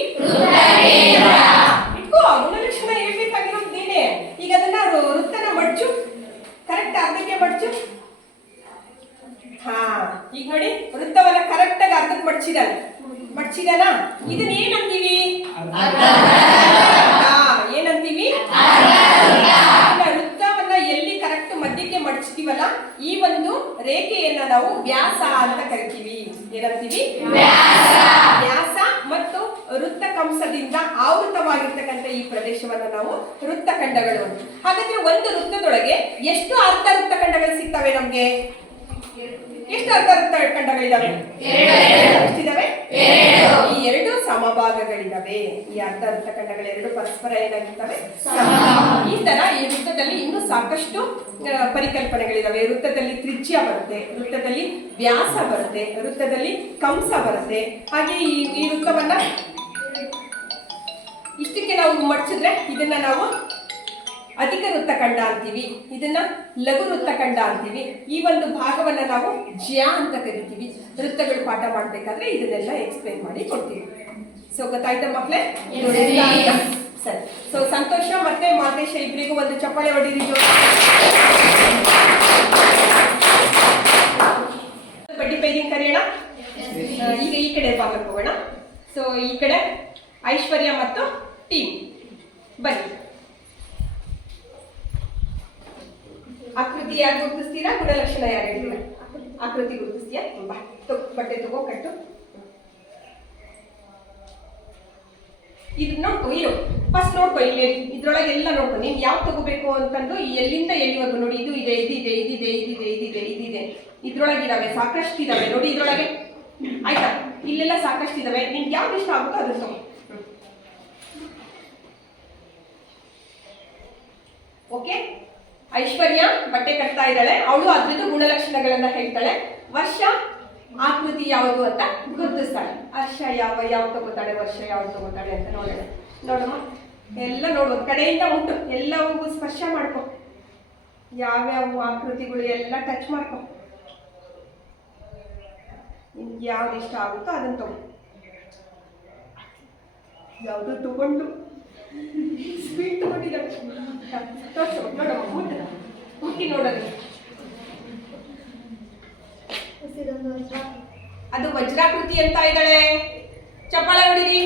ಇಟ್ಕೋ ಗುಣಲಕ್ಷಣ ಹೇಳ್ಬೇಕಾಗಿರೋದು ನೀನೆ ಈಗ ಅದನ್ನ ವೃ- ವೃತ್ತನ ಮಡ್ಚು ಕರೆಕ್ಟ್ ಅರ್ಧಕ್ಕೆ ಮಡ್ಚು ಹಾ ನೋಡಿ ವೃತ್ತವನ್ನ ಕರೆಕ್ಟ್ ಆಗಿ ಅರ್ಧಕ್ಕೆ ಮಡ್ಚಿದಾನೆ ಮಡ್ಚಿದಾನ ಇದನ್ನ ಏನಂತೀವಿ. ಏನಂತೀವಿ ವೃತ್ತವನ್ನ ಎಲ್ಲಿ ಕರೆಕ್ಟ್ ಮಧ್ಯಕ್ಕೆ ಮಡ್ಚ್ತೀವಲ್ಲ, ಈ ಒಂದು ರೇಖೆಯನ್ನ ನಾವು ವ್ಯಾಸ ಅಂತ ಕರಿತೀವಿ. ಏನಂತೀವಿ ವ್ಯಾಸ. ಮತ್ತು ವೃತ್ತ ಕಂಸದಿಂದ ಆವೃತವಾಗಿರ್ತಕ್ಕಂಥ ಈ ಪ್ರದೇಶವನ್ನ ನಾವು ವೃತ್ತಖಂಡಗಳು. ಹಾಗಾದ್ರೆ ಒಂದು ವೃತ್ತದೊಳಗೆ ಎಷ್ಟು ಅರ್ಧ ವೃತ್ತಖಂಡಗಳು ಸಿಗ್ತವೆ ನಮ್ಗೆ? ಎಷ್ಟು ಅರ್ಧ ಅರ್ಥ ಎಷ್ಟಿದಾವೆ ಈ ಎರಡು ಸಮಭಾಗಗಳಿದಾವೆ. ಈ ಅರ್ಧ ಎರಡು ಪರಸ್ಪರ ಏನಾಗಿರ್ತವೆ ಈ ತರ ಈ ವೃತ್ತದಲ್ಲಿ ಇನ್ನೂ ಸಾಕಷ್ಟು ಪರಿಕಲ್ಪನೆಗಳಿದಾವೆ. ವೃತ್ತದಲ್ಲಿ ತ್ರಿಜ್ಯ ಬರುತ್ತೆ ವೃತ್ತದಲ್ಲಿ ವ್ಯಾಸ ಬರುತ್ತೆ ವೃತ್ತದಲ್ಲಿ ಕಂಸ ಬರುತ್ತೆ. ಹಾಗೆ ಈ ಈ ವೃತ್ತವನ್ನ ಇಷ್ಟಕ್ಕೆ ನಾವು ಮಡ್ಚಿದ್ರೆ ಇದನ್ನ ನಾವು ಅಧಿಕ ವೃತ್ತಖಂಡ ಅಂತೀವಿ. ಇದನ್ನ ಲಘು ವೃತ್ತಖಂಡ ಅಂತೀವಿ. ಈ ಒಂದು ಭಾಗವನ್ನ ನಾವು ಜ್ಯ ಅಂತ ಕರಿತೀವಿ. ವೃತ್ತಗಳು ಪಾಠ ಮಾಡ್ಬೇಕಾದ್ರೆ ಇದನ್ನೆಲ್ಲ ಎಕ್ಸ್ಪ್ಲೈನ್ ಮಾಡಿ ಕೊಡ್ತೀವಿ. ಸೊ ಗೊತ್ತಾಯ್ತಾ ಮಕ್ಕಳೇ ಸರಿ. ಸೊ ಸಂತೋಷ ಮತ್ತೆ ಮಾದೇಶ ಇಬ್ಬರಿಗೂ ಒಂದು ಚಪ್ಪಾಳೆ ಹೊಡೀರಿ. ಬಡ್ಡಿ ಪೈರಿಂಗ್ ಕರೆಯೋಣ? ಈಗ ಈ ಕಡೆ ಭಾಗಕ್ಕೆ ಹೋಗೋಣ. ಸೊ ಈ ಕಡೆ ಐಶ್ವರ್ಯ ಮತ್ತು ಟೀಮ್. ಬನ್ನಿ. ಆಕೃತಿ ಯಾರು ಗುರುತಿಸ್ತೀರಾ? ಗುಣಲಕ್ಷಣ ಯಾರು ಆಕೃತಿ ಗುರುತಿಸ್ತೀಯಾ? ಬಟ್ಟೆ ತಗೋ, ಕಟ್ಟು. ಇದು ನೋಡ್ಕೊ ಫಸ್ಟ್ ನೋಡ್ಕೊ ಇಲ್ಲಿ, ಇದ್ರೊಳಗೆ ಎಲ್ಲ ನೋಡ್ಕೊ. ನೀವು ಯಾವ್ದು ತಗೋಬೇಕು ಅಂತಂದು ಎಲ್ಲಿಂದ ಎಲ್ಲಿವರೆಗೂ ನೋಡಿ, ಇದು ಇದೆ ಇದಿದೆ ಇದಿದೆ ಇದಿದೆ ಇದಿದೆ ಇದಿದೆ ಇದ್ರೊಳಗೆ ಇದಾವೆ ಸಾಕಷ್ಟು ಇದಾವೆ ನೋಡಿ ಇದ್ರೊಳಗೆ. ಆಯ್ತಾ? ಇಲ್ಲೆಲ್ಲ ಸಾಕಷ್ಟು ಇದಾವೆ ನಿಮ್ಗೆ ಯಾವ್ದು ಇಷ್ಟ ಆಗುತ್ತೋ ಅದು ತಗೋ. ಓಕೆ? ಐಶ್ವರ್ಯ ಬಟ್ಟೆ ಕಟ್ತಾ ಇದ್ದಾಳೆ. ಅವಳು ಅದ್ರದ್ದು ಗುಣಲಕ್ಷಣಗಳನ್ನ ಹೇಳ್ತಾಳೆ. ವರ್ಷ ಆಕೃತಿ ಯಾವುದು ಅಂತ ಗುರುತಿಸ್ತಾಳೆ. ವರ್ಷ ಯಾವ, ಯಾವ್ದು ತಗೋತಾಳೆ, ವರ್ಷ ಯಾವ್ದು ತಗೋತಾಳೆ ಅಂತ ನೋಡೋಣ. ನೋಡಮ್ಮ. ಎಲ್ಲ ನೋಡು ಕಡೆಯಿಂದ ಉಂಟು. ಎಲ್ಲವೂ ಸ್ಪರ್ಶ ಮಾಡ್ಕೊ. ಯಾವ್ಯಾವ ಆಕೃತಿಗಳು ಎಲ್ಲ ಟಚ್ ಮಾಡ್ಕೊ. ನಿಮ್ಗೆ ಯಾವ್ದು ಇಷ್ಟ ಆಗುತ್ತೋ ಅದನ್ನ ತಗೋ. ಯಾವುದು ತಗೊಂಡು ಸ್ವೀಟ್ ತಗೊಂಡಿದ್ದಾರೆ ನೋಡೋದು ಅದು ವಜ್ರಾಕೃತಿ ಅಂತ ಇದ್ದಾಳೆ. ಚಪ್ಪಾಳೆ ಹೊಡಿರಿ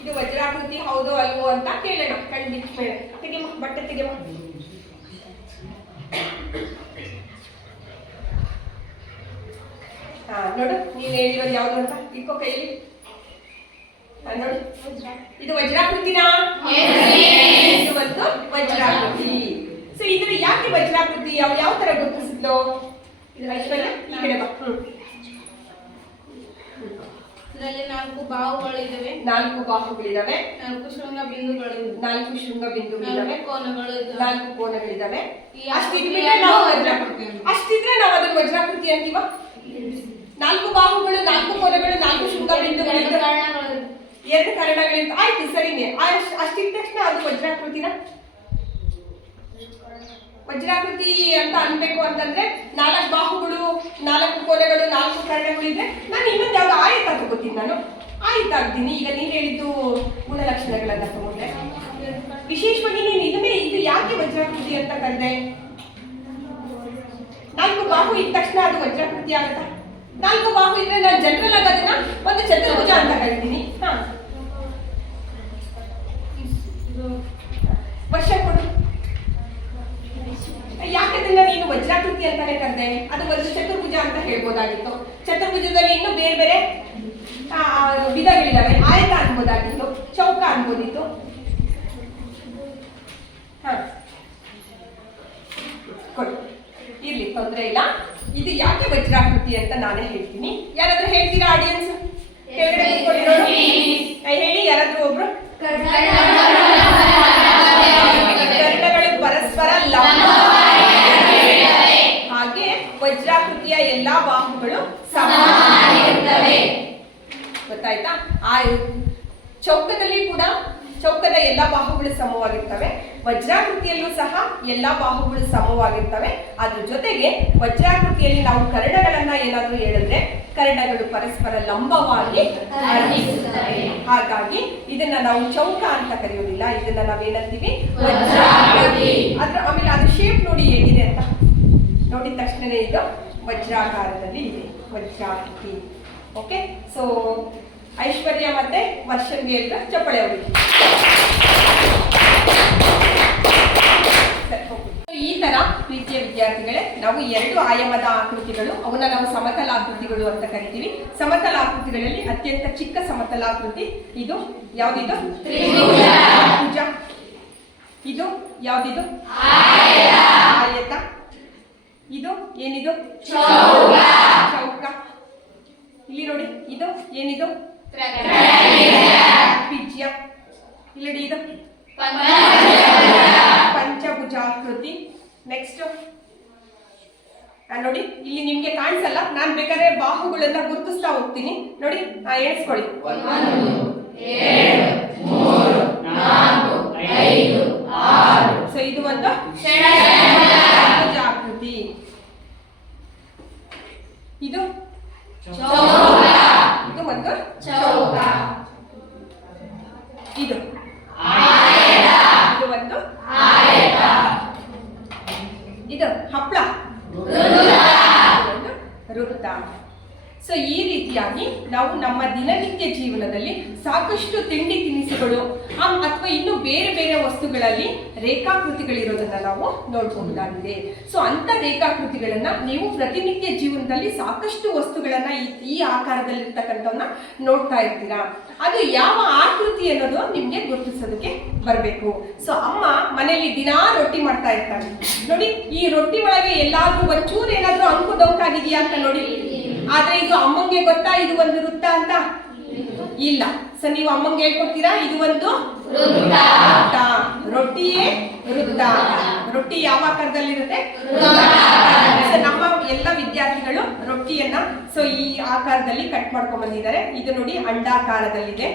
ಇದು ವಜ್ರಾಕೃತಿ ಹೌದು ಅಲ್ವೋ ಅಂತ ಕೇಳೋಣ. ಕಣ್ಣು ಮೇಲೆ. ತೆಗೆಮ ಬಟ್ಟೆ ತೆಗೆಮ ಹಾ ನೋಡು ನೀನ್ ಹೇಳಿರೋದು ಯಾವ್ದು ಅಂತ? ಇಕ್ಕೋ ಕೈಯಲ್ಲಿ. ಹಾ ನೋಡು. ಇದು ವಜ್ರಾಕೃತಿನಾ? ಇದು ವಜ್ರಾಕೃತಿ. ಸೊ ಇದ್ರ ಯಾಕೆ ವಜ್ರಾಕೃತಿ? ಯಾವ ಯಾವ ತರ ಗುರುತಿಸಿದ್ಲು? ಈ ಕಡೆ ಬಾ. ಇದರಲ್ಲಿ ನಾಲ್ಕು ಬಾಹುಗಳಿದ್ದಾವೆ ನಾಲ್ಕು ಬಾಹುಗಳಿದಾವೆ. ನಾಲ್ಕು ಶೃಂಗ ಬಿಂದುಗಳು ನಾಲ್ಕು ಶೃಂಗ ಬಿಂದುಗಳಿದಾವೆ. ನಾಲ್ಕು ಕೋನಗಳು ನಾಲ್ಕು ಕೋನಗಳಿದಾವೆ. ಅಷ್ಟಿದ್ರೆ ನಾವು ವಜ್ರಾಕೃತಿ ಅಷ್ಟಿದ್ರೆ ನಾವು ಅದನ್ನ ವಜ್ರಾಕೃತಿ ಅಂತೀವ? ನಾಲ್ಕು ಬಾಹುಗಳು ನಾಲ್ಕು ಕೊಲೆಗಳು ನಾಲ್ಕು ಶೃಂಗ ಎರಡು ಬಿಂದುಗಳು ಕಾರಣಗಳು ಎರಡು ಕನ್ನಡಗಳಿಂದ ಆಯ್ತು ಸರಿನೇ ಅಷ್ಟಿದ ತಕ್ಷಣ ಅದು ವಜ್ರಾಕೃತಿನ? ವಜ್ರಾಕೃತಿ ಅಂತ ಅನ್ಬೇಕು ಅಂತಂದ್ರೆ ನಾಲ್ಕು ಬಾಹುಗಳು ನಾಲ್ಕು ಕೋಲೆಗಳು ನಾಲ್ಕು ಕರ್ಣಗಳು ಇದ್ರೆ ನಾನು ಇನ್ನೊಂದು ಯಾವ್ದು ಆಯತ ತಗೋತೀನಿ ನಾನು. ಆಯ್ತು ಆಗ್ತೀನಿ. ಈಗ ನೀನ್ ಹೇಳಿದ್ದು ಗುಣಲಕ್ಷಣಗಳನ್ನ ತಗೊಂಡೆ. ವಿಶೇಷವಾಗಿ ನೀನು ಇದನ್ನೇ ಇದು ಯಾಕೆ ವಜ್ರಾಕೃತಿ ಅಂತ ಕರೆದೆ? ನಾಲ್ಕು ಬಾಹು ಇದ್ದ ತಕ್ಷಣ ಅದು ವಜ್ರಾಕೃತಿ ಆಗುತ್ತಾ? ನಾಲ್ಕು ಬಾಹು ಇದ್ರೆ ನಾನು ಜನರಲ್ ಅದನ್ನ ಒಂದು ಚತುರ್ಭುಜ ಅಂತ ಕರಿತೀನಿ. ಹಾ. ವರ್ಷ ಕೊಡು. ಯಾಕಂದ್ರೆ ನೀನು ವಜ್ರಾಕೃತಿ ಅಂತಾನೆ ಕರೆದೆ? ಅದು ಒಂದು ಚತುರ್ಭುಜ ಅಂತ ಹೇಳ್ಬೋದಾಗಿತ್ತು. ಚತುರ್ಭುಜದಲ್ಲಿ ಇನ್ನು ಬೇರೆ ಬೇರೆ ವಿಧಗಳಿದ್ದಾವೆ ಆಯತ ಅನ್ಬೋದಾಗಿತ್ತು, ಚೌಕ ಅನ್ಬೋದಿತ್ತು. ಇರ್ಲಿ, ತೊಂದರೆ ಇಲ್ಲ. ಇದು ಯಾಕೆ ವಜ್ರಾಕೃತಿ ಅಂತ ನಾನೇ ಹೇಳ್ತೀನಿ. ಯಾರಾದ್ರೂ ಹೇಳ್ತೀರಾ ಆಡಿಯನ್ಸ್ ಕೆಳಗಡೆ ಹೇಳಿ ಯಾರಾದ್ರೂ ಒಬ್ರು? ಕರ್ಣಗಳು ಪರಸ್ಪರ ಹಾಗೆ ವಜ್ರಾಕೃತಿಯ ಎಲ್ಲಾ ಬಾಹುಗಳು ಗೊತ್ತಾಯ್ತಾ? ಆ ಚೌಕದಲ್ಲಿ ಕೂಡ ಚೌಕದ ಎಲ್ಲಾ ಬಾಹುಗಳು ಸಮವಾಗಿರ್ತವೆ. ವಜ್ರಾಕೃತಿಯಲ್ಲೂ ಸಹ ಎಲ್ಲ ಬಾಹುಗಳು ಸಮವಾಗಿರ್ತವೆ. ಅದ್ರ ಜೊತೆಗೆ ವಜ್ರಾಕೃತಿಯಲ್ಲಿ ನಾವು ಕರ್ಣಗಳನ್ನ ಏನಾದರೂ ಹೇಳಿದ್ರೆ ಕರ್ಣಗಳು ಪರಸ್ಪರ ಲಂಬವಾಗಿ. ಹಾಗಾಗಿ ಇದನ್ನ ನಾವು ಚೌಕ ಅಂತ ಕರೆಯೋದಿಲ್ಲ ಇದನ್ನ ನಾವೇನಂತೀವಿ? ಅದ್ರ ಆಮೇಲೆ ಅದ್ರ ಶೇಪ್ ನೋಡಿ ಹೇಗಿದೆ ಅಂತ. ನೋಡಿದ ತಕ್ಷಣನೇ ಇದು ವಜ್ರಾಕಾರದಲ್ಲಿ ಇದೆ. ವಜ್ರಾಕೃತಿ. ಓಕೆ ಸೊ ಐಶ್ವರ್ಯ ಮತ್ತೆ ವರ್ಷನ್ಗೆ ಚಪ್ಪಳೆ ಹೋಗಿ ತರ ಪ್ರೀತಿಯ ವಿದ್ಯಾರ್ಥಿಗಳೇ ನಾವು ಎರಡು ಆಯಾಮದ ಆಕೃತಿಗಳು ಅವನ್ನ ನಾವು ಸಮತಲ ಆಕೃತಿಗಳು ಅಂತ ಕರಿತೀವಿ. ಸಮತಲ ಆಕೃತಿಗಳಲ್ಲಿ ಅತ್ಯಂತ ಚಿಕ್ಕ ಸಮತಲ ಆಕೃತಿ ಇದು ಯಾವ್ದಿದು? ಭುಜ ಇದು ಯಾವ್ದಿದು? ಆಯತ. ಇದು ಏನಿದು? ಚೌಕ. ಇಲ್ಲಿ ನೋಡಿ ಇದು ಏನಿದು? ಪಿಜ್ಯ ಇಲ್ಲಿ ನೋಡಿ ಇದು ನೋಡಿ, ಇಲ್ಲಿ ನಿಮ್ಗೆ ಕಾಣಿಸಲ್ಲ, ನಾನು ಬೇಕಾದ್ರೆ ಬಾಹುಗಳನ್ನ ಗುರುತಿಸ್ತಾ ಹೋಗ್ತೀನಿ. ನೋಡಿ ಎಣಿಸ್ಕೊಳ್ಳಿ. ಸೊ ಇದು ಒಂದು ಜಾಗೃತಿ ಇದು ಇದು ಒಂದು ಇದು ಇದು ಒಂದು ಇದು ಹಪ್ಪಳ ಇದು ಒಂದು ವೃತ್ತ ಸೊ ಈ ರೀತಿಯಾಗಿ ನಾವು ನಮ್ಮ ದಿನನಿತ್ಯ ಜೀವನದಲ್ಲಿ ಸಾಕಷ್ಟು ತಿಂಡಿ ತಿನಿಸುಗಳು ಅಥವಾ ಇನ್ನು ಬೇರೆ ಬೇರೆ ವಸ್ತುಗಳಲ್ಲಿ ರೇಖಾಕೃತಿಗಳಿರೋದನ್ನ ನಾವು ನೋಡಬಹುದಾಗಿದೆ. ಸೊ ಅಂತ ರೇಖಾಕೃತಿಗಳನ್ನ ನೀವು ಪ್ರತಿನಿತ್ಯ ಜೀವನದಲ್ಲಿ ಸಾಕಷ್ಟು ವಸ್ತುಗಳನ್ನ ಈ ಈ ಆಕಾರದಲ್ಲಿರ್ತಕ್ಕಂಥವನ್ನ ನೋಡ್ತಾ ಇರ್ತೀರಾ? ಅದು ಯಾವ ಆಕೃತಿ ಅನ್ನೋದು ನಿಮಗೆ ಗುರುತಿಸೋದಕ್ಕೆ ಬರಬೇಕು. ಸೊ ಅಮ್ಮ ಮನೆಯಲ್ಲಿ ದಿನಾ ರೊಟ್ಟಿ ಮಾಡ್ತಾ ಇರ್ತಾರೆ ನೋಡಿ, ಈ ರೊಟ್ಟಿ ಒಳಗೆ ಎಲ್ಲಾದ್ರೂ ಒಂಚೂರು ಏನಾದ್ರೂ ಅಂಕು ಅಂತ ನೋಡಿ. ಆದ್ರೆ ಇದು ಅಮ್ಮಂಗೆ ಗೊತ್ತಾ? ಇದು ಒಂದು ವೃತ್ತ ಅಂತ? ಇಲ್ಲ. ಸೊ ನೀವು ಅಮ್ಮಂಗೆ ಹೇಳ್ಕೊಡ್ತೀರಾ? ಇದು ಒಂದು ವೃತ್ತ. ರೊಟ್ಟಿಯೇ ವೃತ್ತ. ರೊಟ್ಟಿ ಯಾವ ಆಕಾರದಲ್ಲಿರುತ್ತೆ? ನಮ್ಮ ಎಲ್ಲ ವಿದ್ಯಾರ್ಥಿಗಳು ರೊಟ್ಟಿಯನ್ನ ಸೊ ಈ ಆಕಾರದಲ್ಲಿ ಕಟ್ ಮಾಡ್ಕೊಂಡ್ ಬಂದಿದ್ದಾರೆ. ಇದು ನೋಡಿ ಅಂಡಾಕಾರದಲ್ಲಿದೆ.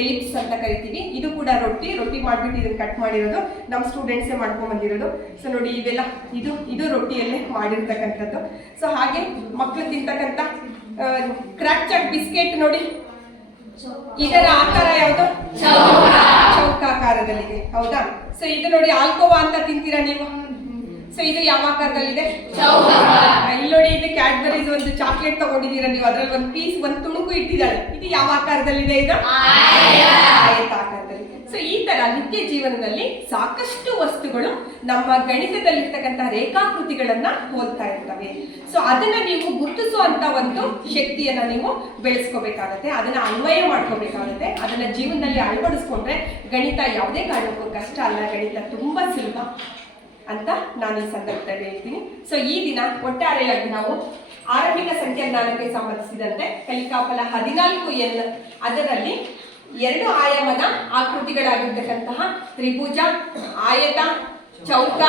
ಎಲಿಪ್ಸ್ ಅಂತ ಕರಿತೀವಿ. ಇದು ಕೂಡ ರೊಟ್ಟಿ. ರೊಟ್ಟಿ ಮಾಡಿಬಿಟ್ಟು ಇದನ್ನ ಕಟ್ ಮಾಡಿರೋದು ನಮ್ಮ ಸ್ಟೂಡೆಂಟ್ಸೇ ಮಾಡ್ಕೊಂಡು ಬಂದಿರೋದು. ಸೊ ನೋಡಿ ಇವೆಲ್ಲ ಇದು ಇದು ರೊಟ್ಟಿಯಲ್ಲೇ ಮಾಡಿರ್ತಕ್ಕಂಥದ್ದು. ಸೊ ಹಾಗೆ ಮಕ್ಕಳು ತಿಂತಕ್ಕಂಥ ಕ್ರ್ಯಾಕ್ ಚಾಟ್ ಬಿಸ್ಕೆಟ್ ನೋಡಿ. ಇದರ ಆಕಾರ ಯಾವುದು? ಚೌಕಾಕಾರದಲ್ಲಿದೆ. ಹೌದಾ? ಸೊ ಇದು ನೋಡಿ ಆಲ್ಕೋವಾ ಅಂತ ತಿಂತೀರಾ ನೀವು? ಸೊ ಇದು ಯಾವ ಆಕಾರದಲ್ಲಿದೆ? ಇಲ್ಲೋಡಿ, ಇದು ಕ್ಯಾಡ್ಬರೀಸ್ ಒಂದು ಚಾಕ್ಲೇಟ್ ತಗೊಂಡಿದ್ದೀರಾ ನೀವು. ಅದ್ರಲ್ಲಿ ಒಂದು ಪೀಸ್ ಒಂದು ತುಣುಕು ಇಟ್ಟಿದ್ದಾಳೆ ಇದು ಯಾವ ಆಕಾರದಲ್ಲಿದೆ ಇದು? ಆಕಾರದಲ್ಲಿ. ಸೊ ಈ ತರ ನಿತ್ಯ ಜೀವನದಲ್ಲಿ ಸಾಕಷ್ಟು ವಸ್ತುಗಳು ನಮ್ಮ ಗಣಿತದಲ್ಲಿರ್ತಕ್ಕಂಥ ರೇಖಾಕೃತಿಗಳನ್ನ ಹೋಲ್ತಾ ಇರ್ತವೆ. ಸೊ ಅದನ್ನ ನೀವು ಗುರುತಿಸುವಂತ ಒಂದು ಶಕ್ತಿಯನ್ನ ನೀವು ಬೆಳೆಸ್ಕೋಬೇಕಾಗತ್ತೆ. ಅದನ್ನ ಅನ್ವಯ ಮಾಡ್ಕೋಬೇಕಾಗತ್ತೆ. ಅದನ್ನ ಜೀವನದಲ್ಲಿ ಅಳವಡಿಸ್ಕೊಂಡ್ರೆ ಗಣಿತ ಯಾವುದೇ ಕಾರಣಕ್ಕೂ ಕಷ್ಟ ಅಲ್ಲ. ಗಣಿತ ತುಂಬಾ ಸುಲಭ. ಅಂತ ನಾನು ಈ ಸಂದರ್ಭದಲ್ಲಿ ಹೇಳ್ತೀನಿ. ಸೊ ಈ ದಿನ ಒಟ್ಟಾರೆಯಾಗಿ ನಾವು ಆರಂಭಿಕ ಸಂಖ್ಯಾಜ್ಞಾನಕ್ಕೆ ಸಂಬಂಧಿಸಿದಂತೆ ಕಲಿಕಾಫಲ ಹದಿನಾಲ್ಕು ಎಲ್ ಅದರಲ್ಲಿ ಎರಡು ಆಯಾಮದ ಆಕೃತಿಗಳಾಗಿರ್ತಕ್ಕಂತಹ ತ್ರಿಭುಜ, ಆಯತ, ಚೌಕ,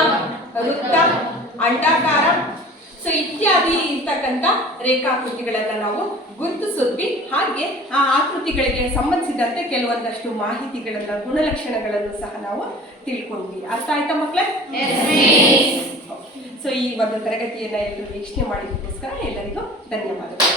ವೃತ್ತ, ಅಂಡಾಕಾರ ಸೊ ಇತ್ಯಾದಿ ಇರ್ತಕ್ಕಂಥ ರೇಖಾಕೃತಿಗಳನ್ನ ನಾವು ಗುರುತಿಸಿದ್ವಿ. ಹಾಗೆ ಆ ಆಕೃತಿಗಳಿಗೆ ಸಂಬಂಧಿಸಿದಂತೆ ಕೆಲವೊಂದಷ್ಟು ಮಾಹಿತಿಗಳನ್ನ ಗುಣಲಕ್ಷಣಗಳನ್ನು ಸಹ ನಾವು ತಿಳ್ಕೊಂಡ್ವಿ. ಅರ್ಥ ಆಯ್ತಾ ಮಕ್ಕಳೇ ಸೊ ಈ ಒಂದು ತರಗತಿಯನ್ನ ಎಲ್ಲರೂ ವೀಕ್ಷಣೆ ಮಾಡಿದ್ದಕ್ಕೋಸ್ಕರ ಎಲ್ಲರಿಗೂ ಧನ್ಯವಾದಗಳು.